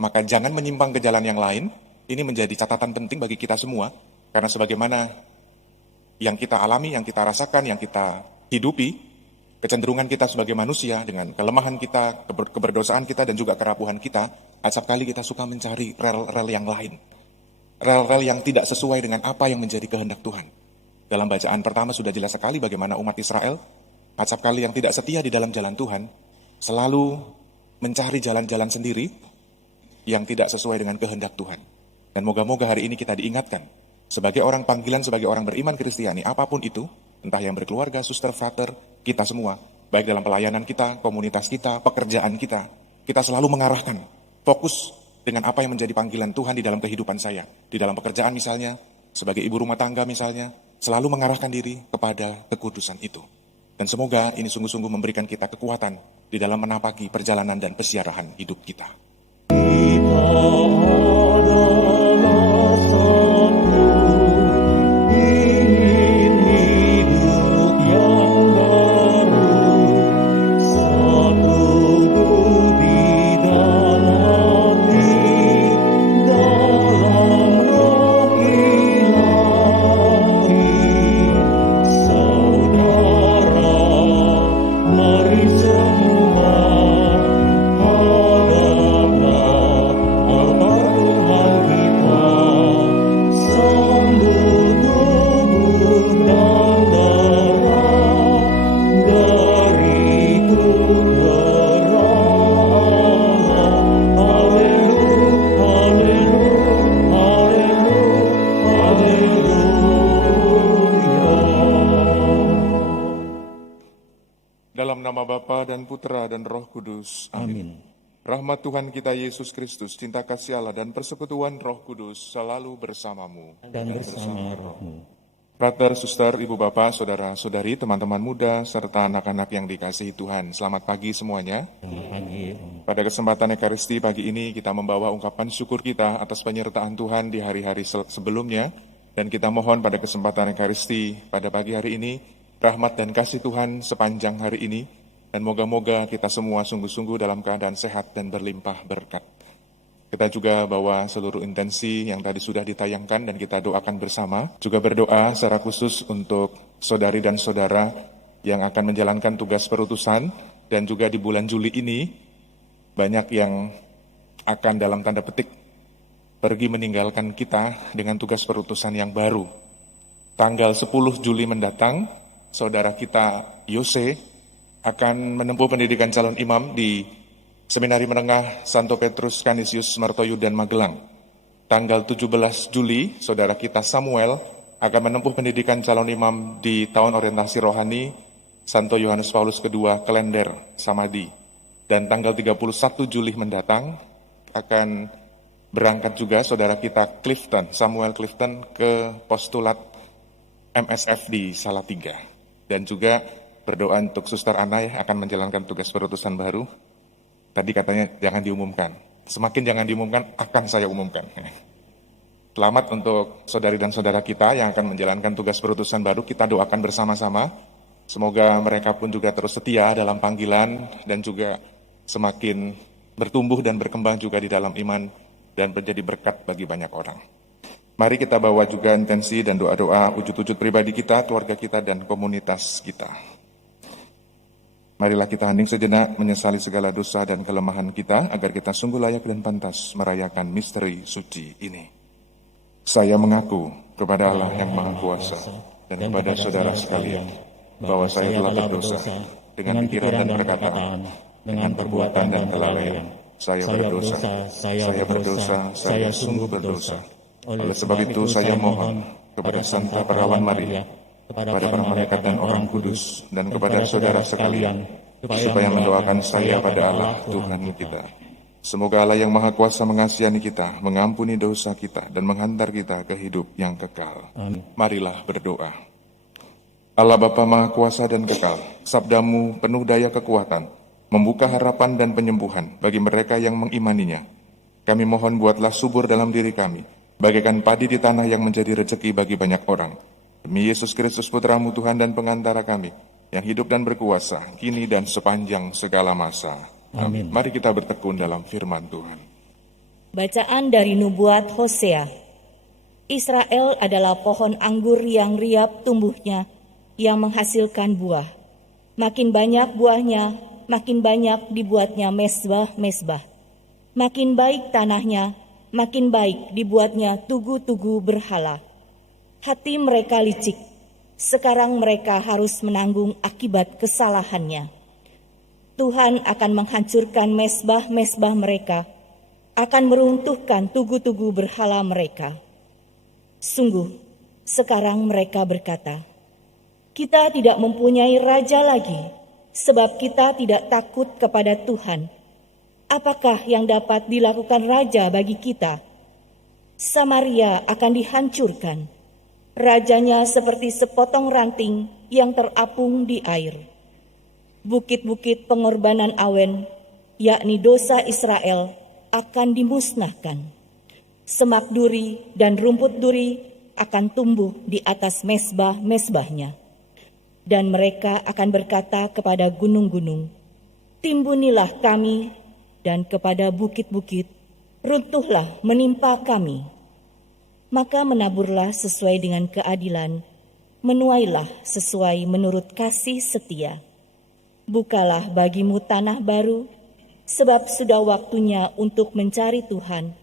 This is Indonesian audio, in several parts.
maka jangan menyimpang ke jalan yang lain. Ini menjadi catatan penting bagi kita semua, karena sebagaimana yang kita alami, yang kita rasakan, yang kita hidupi, kecenderungan kita sebagai manusia dengan kelemahan kita, keberdosaan kita, dan juga kerapuhan kita, acap kali kita suka mencari rel-rel yang lain. Rel-rel yang tidak sesuai dengan apa yang menjadi kehendak Tuhan. Dalam bacaan pertama sudah jelas sekali bagaimana umat Israel, acap kali yang tidak setia di dalam jalan Tuhan, selalu mencari jalan-jalan sendiri yang tidak sesuai dengan kehendak Tuhan. Dan moga-moga hari ini kita diingatkan, sebagai orang panggilan, sebagai orang beriman Kristiani, apapun itu, entah yang berkeluarga, suster, frater, kita semua, baik dalam pelayanan kita, komunitas kita, pekerjaan kita selalu mengarahkan, fokus dengan apa yang menjadi panggilan Tuhan di dalam kehidupan saya. Di dalam pekerjaan misalnya, sebagai ibu rumah tangga misalnya, selalu mengarahkan diri kepada kekudusan itu. Dan semoga ini sungguh-sungguh memberikan kita kekuatan di dalam menapaki perjalanan dan pesiarahan hidup kita. Dalam nama Bapa dan Putra dan Roh Kudus. Amin. Rahmat Tuhan kita Yesus Kristus, cinta kasih Allah dan persekutuan Roh Kudus selalu bersamamu dan bersama rohmu. Frater, suster, ibu bapak, saudara-saudari, teman-teman muda, serta anak-anak yang dikasihi Tuhan. Selamat pagi semuanya. Selamat pagi. Pada kesempatan Ekaristi pagi ini kita membawa ungkapan syukur kita atas penyertaan Tuhan di hari-hari sebelumnya. Dan kita mohon pada kesempatan Ekaristi pada pagi hari ini, rahmat dan kasih Tuhan sepanjang hari ini. Dan moga-moga kita semua sungguh-sungguh dalam keadaan sehat dan berlimpah berkat. Kita juga bawa seluruh intensi yang tadi sudah ditayangkan dan kita doakan bersama. Juga berdoa secara khusus untuk saudari dan saudara yang akan menjalankan tugas perutusan. Dan juga di bulan Juli ini banyak yang akan dalam tanda petik pergi meninggalkan kita dengan tugas perutusan yang baru. Tanggal 10 Juli mendatang, saudara kita Yose akan menempuh pendidikan calon imam di Seminari Menengah Santo Petrus Canisius Martoyudan Magelang. Tanggal 17 Juli, saudara kita Samuel akan menempuh pendidikan calon imam di Tahun Orientasi Rohani Santo Yohanes Paulus II Klender, Samadi. Dan tanggal 31 Juli mendatang akan berangkat juga saudara kita Clifton, Samuel Clifton ke postulat MSF di Salatiga. Dan juga berdoa untuk Suster Ana yang akan menjalankan tugas perutusan baru. Tadi katanya jangan diumumkan. Semakin jangan diumumkan, akan saya umumkan. Selamat untuk saudari dan saudara kita yang akan menjalankan tugas perutusan baru. Kita doakan bersama-sama. Semoga mereka pun juga terus setia dalam panggilan dan juga semakin bertumbuh dan berkembang juga di dalam iman dan menjadi berkat bagi banyak orang. Mari kita bawa juga intensi dan doa-doa wujud-wujud pribadi kita, keluarga kita, dan komunitas kita. Marilah kita hening sejenak menyesali segala dosa dan kelemahan kita agar kita sungguh layak dan pantas merayakan misteri suci ini. Saya mengaku kepada Allah yang Maha Kuasa dan kepada saudara sekalian bahwa saya telah berdosa dengan pikiran dan perkataan, dengan perbuatan dan kelalaian. Saya berdosa, saya sungguh berdosa. Oleh sebab itu saya mohon kepada Santa Perawan Maria, kepada para malaikat dan orang kudus, dan kepada saudara sekalian, supaya mendoakan saya pada Allah Tuhan kita. Semoga Allah yang Maha Kuasa mengasihani kita, mengampuni dosa kita, dan menghantar kita ke hidup yang kekal. Amin. Marilah berdoa. Allah Bapa Maha Kuasa dan kekal, sabdamu penuh daya kekuatan, membuka harapan dan penyembuhan bagi mereka yang mengimaninya. Kami mohon buatlah subur dalam diri kami, bagaikan padi di tanah yang menjadi rezeki bagi banyak orang. Demi Yesus Kristus Putramu Tuhan dan pengantara kami, yang hidup dan berkuasa, kini dan sepanjang segala masa. Amin. Mari kita bertekun dalam firman Tuhan. Bacaan dari Nubuat Hosea. Israel adalah pohon anggur yang riap tumbuhnya, yang menghasilkan buah. Makin banyak buahnya, makin banyak dibuatnya mezbah-mezbah. Makin baik tanahnya, makin baik dibuatnya tugu-tugu berhala. Hati mereka licik, sekarang mereka harus menanggung akibat kesalahannya. Tuhan akan menghancurkan mezbah-mezbah mereka, akan meruntuhkan tugu-tugu berhala mereka. Sungguh, sekarang mereka berkata, "Kita tidak mempunyai raja lagi, sebab kita tidak takut kepada Tuhan. Apakah yang dapat dilakukan raja bagi kita? Samaria akan dihancurkan. Rajanya seperti sepotong ranting yang terapung di air. Bukit-bukit pengorbanan awen, yakni dosa Israel, akan dimusnahkan. Semak duri dan rumput duri akan tumbuh di atas mezbah-mezbahnya. Dan mereka akan berkata kepada gunung-gunung, 'Timbunilah kami,' dan kepada bukit-bukit, 'Runtuhlah menimpa kami.' Maka menaburlah sesuai dengan keadilan, menuailah sesuai menurut kasih setia. Bukalah bagimu tanah baru, sebab sudah waktunya untuk mencari Tuhan,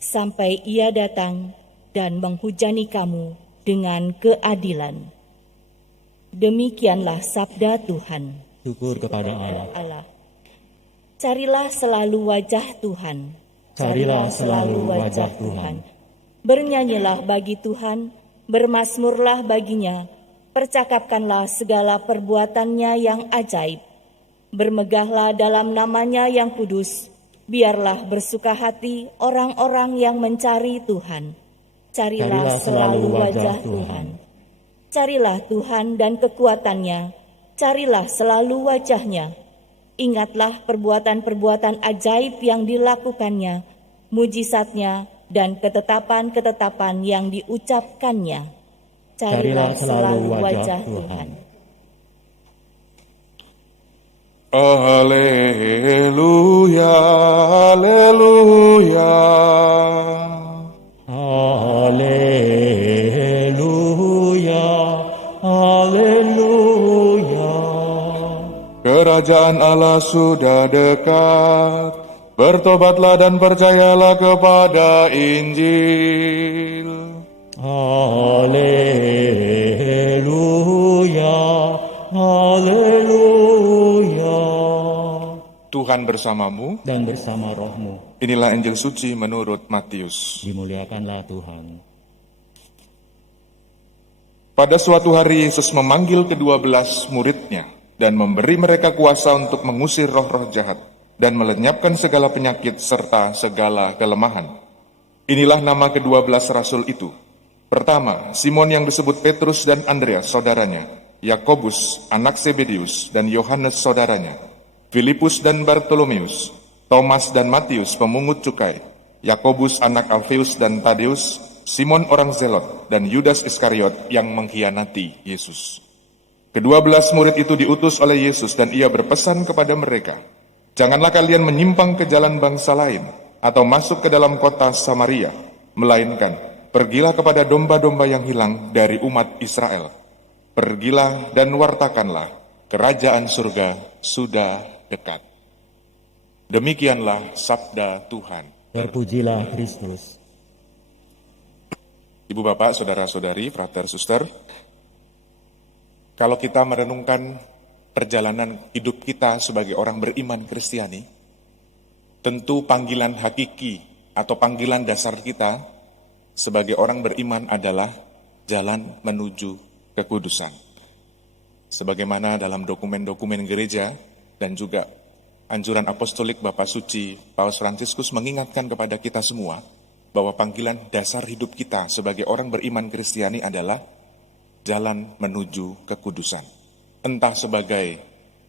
sampai Ia datang dan menghujani kamu dengan keadilan." Demikianlah sabda Tuhan. Syukur kepada Allah. Allah. Carilah selalu wajah Tuhan. Carilah selalu wajah Tuhan. Bernyanyilah bagi Tuhan, bermazmurlah baginya, percakapkanlah segala perbuatannya yang ajaib. Bermegahlah dalam namanya yang kudus, biarlah bersuka hati orang-orang yang mencari Tuhan. Carilah selalu wajah Tuhan. Carilah Tuhan dan kekuatannya, carilah selalu wajahnya. Ingatlah perbuatan-perbuatan ajaib yang dilakukannya, mujizatnya, dan ketetapan-ketetapan yang diucapkannya. Carilah selalu wajah Tuhan. Haleluya, haleluya. Haleluya, haleluya. Kerajaan Allah sudah dekat, bertobatlah dan percayalah kepada Injil. Haleluya, haleluya. Tuhan bersamamu. Dan bersama rohmu, Inilah Injil suci menurut Matius. dimuliakanlah Tuhan. Pada suatu hari Yesus memanggil ke-12 muridnya dan memberi mereka kuasa untuk mengusir roh-roh jahat dan melenyapkan segala penyakit serta segala kelemahan. Inilah nama ke-12 rasul itu. Pertama, Simon yang disebut Petrus dan Andreas saudaranya, Yakobus anak Zebedius dan Yohanes saudaranya, Filipus dan Bartolomeus, Thomas dan Matius pemungut cukai, Yakobus anak Alfeus dan Tadeus, Simon orang Zelot, dan Yudas Iskariot yang mengkhianati Yesus. Ke-12 murid itu diutus oleh Yesus dan ia berpesan kepada mereka, "Janganlah kalian menyimpang ke jalan bangsa lain atau masuk ke dalam kota Samaria, melainkan pergilah kepada domba-domba yang hilang dari umat Israel. Pergilah dan wartakanlah, kerajaan surga sudah dekat." Demikianlah sabda Tuhan. Terpujilah Kristus. Ibu bapak, saudara-saudari, frater, suster, kalau kita merenungkan perjalanan hidup kita sebagai orang beriman Kristiani, tentu panggilan hakiki atau panggilan dasar kita sebagai orang beriman adalah jalan menuju kekudusan. Sebagaimana dalam dokumen-dokumen gereja dan juga anjuran apostolik Bapak Suci Paus Fransiskus mengingatkan kepada kita semua bahwa panggilan dasar hidup kita sebagai orang beriman Kristiani adalah jalan menuju kekudusan. Entah sebagai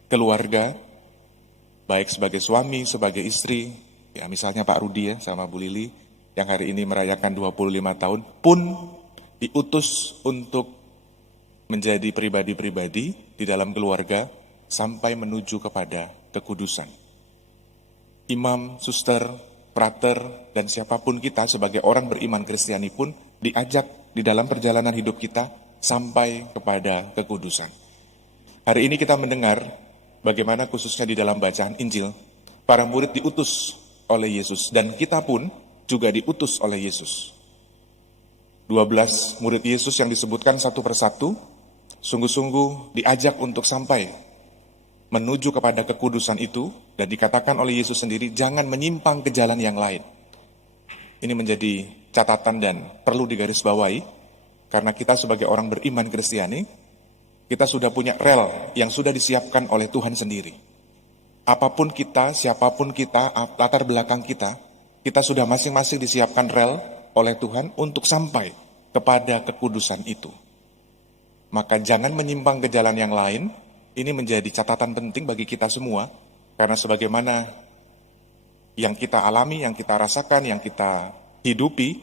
keluarga, baik sebagai suami, sebagai istri, ya misalnya Pak Rudi ya sama Bu Lili yang hari ini merayakan 25 tahun pun diutus untuk menjadi pribadi-pribadi di dalam keluarga sampai menuju kepada kekudusan. Imam, suster, frater, dan siapapun kita sebagai orang beriman Kristiani pun diajak di dalam perjalanan hidup kita sampai kepada kekudusan. Hari ini kita mendengar bagaimana khususnya di dalam bacaan Injil, para murid diutus oleh Yesus dan kita pun juga diutus oleh Yesus. 12 murid Yesus yang disebutkan satu persatu, sungguh-sungguh diajak untuk sampai menuju kepada kekudusan itu, dan dikatakan oleh Yesus sendiri, jangan menyimpang ke jalan yang lain. Ini menjadi catatan dan perlu digarisbawahi, karena kita sebagai orang beriman Kristiani, kita sudah punya rel yang sudah disiapkan oleh Tuhan sendiri. Apapun kita, siapapun kita, latar belakang kita sudah masing-masing disiapkan rel oleh Tuhan untuk sampai kepada kekudusan itu. Maka jangan menyimpang ke jalan yang lain. Ini menjadi catatan penting bagi kita semua, karena sebagaimana yang kita alami, yang kita rasakan, yang kita hidupi,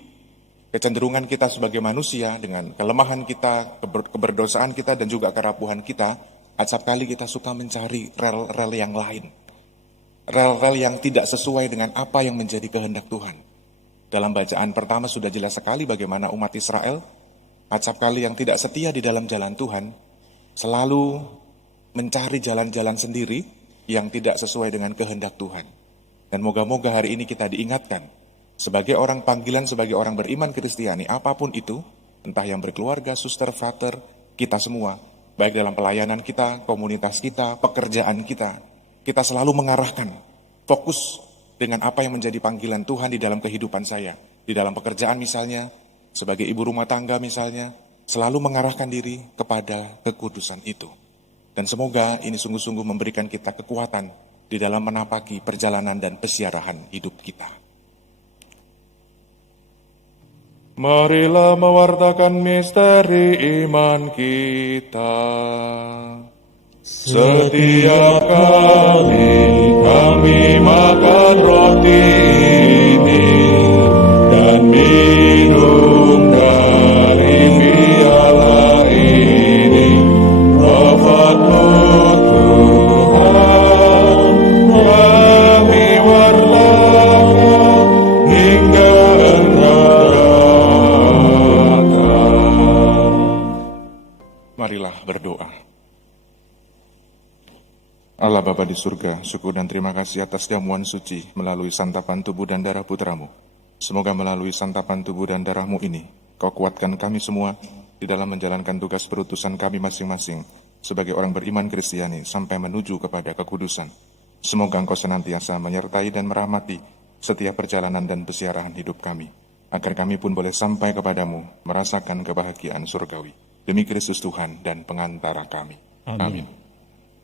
kecenderungan kita sebagai manusia dengan kelemahan kita, keberdosaan kita, dan juga kerapuhan kita, acap kali kita suka mencari rel-rel yang lain. Rel-rel yang tidak sesuai dengan apa yang menjadi kehendak Tuhan. Dalam bacaan pertama sudah jelas sekali bagaimana umat Israel, acap kali yang tidak setia di dalam jalan Tuhan, selalu mencari jalan-jalan sendiri yang tidak sesuai dengan kehendak Tuhan. Dan moga-moga hari ini kita diingatkan, sebagai orang panggilan, sebagai orang beriman Kristiani, apapun itu, entah yang berkeluarga, suster, frater, kita semua, baik dalam pelayanan kita, komunitas kita, pekerjaan kita selalu mengarahkan, fokus dengan apa yang menjadi panggilan Tuhan di dalam kehidupan saya. Di dalam pekerjaan misalnya, sebagai ibu rumah tangga misalnya, selalu mengarahkan diri kepada kekudusan itu. Dan semoga ini sungguh-sungguh memberikan kita kekuatan di dalam menapaki perjalanan dan pesiarahan hidup kita. Marilah mewartakan misteri iman kita. Setiap kali kami makan roti ini dan minum dari piala ini, wafat-Mu Tuhan kami wartakan hingga datang. Marilah berdoa. Allah Bapa di surga, syukur dan terima kasih atas jamuan suci melalui santapan tubuh dan darah putra-Mu. Semoga melalui santapan tubuh dan darah-Mu ini, Kau kuatkan kami semua di dalam menjalankan tugas perutusan kami masing-masing sebagai orang beriman Kristiani sampai menuju kepada kekudusan. Semoga Engkau senantiasa menyertai dan merahmati setiap perjalanan dan pesiarahan hidup kami, agar kami pun boleh sampai kepadamu merasakan kebahagiaan surgawi. Demi Kristus Tuhan dan pengantara kami. Amin.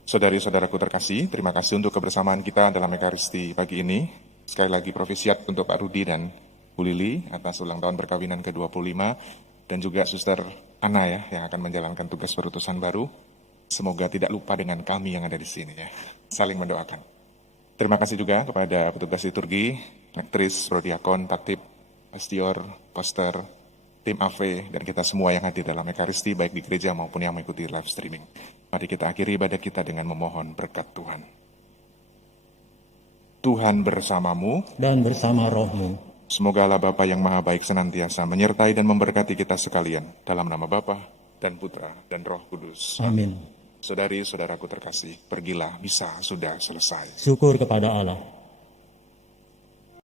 Saudari-saudaraku terkasih, terima kasih untuk kebersamaan kita dalam Ekaristi pagi ini. Sekali lagi profisiat untuk Pak Rudi dan Bu Lili atas ulang tahun perkawinan ke-25, dan juga Suster Ana ya, yang akan menjalankan tugas perutusan baru. Semoga tidak lupa dengan kami yang ada di sini ya. Saling mendoakan. Terima kasih juga kepada petugas liturgi, aktris, prodiakon, tatib, pastior, poster, tim AV, dan kita semua yang hadir dalam Ekaristi, baik di gereja maupun yang mengikuti live streaming. Mari kita akhiri ibadah kita dengan memohon berkat Tuhan. Tuhan bersamamu dan bersama rohmu. Semoga Allah Bapa yang Maha Baik senantiasa menyertai dan memberkati kita sekalian. Dalam nama Bapa dan Putra dan Roh Kudus. Amin. Saudari-saudaraku terkasih, pergilah, misa sudah selesai. Syukur kepada Allah.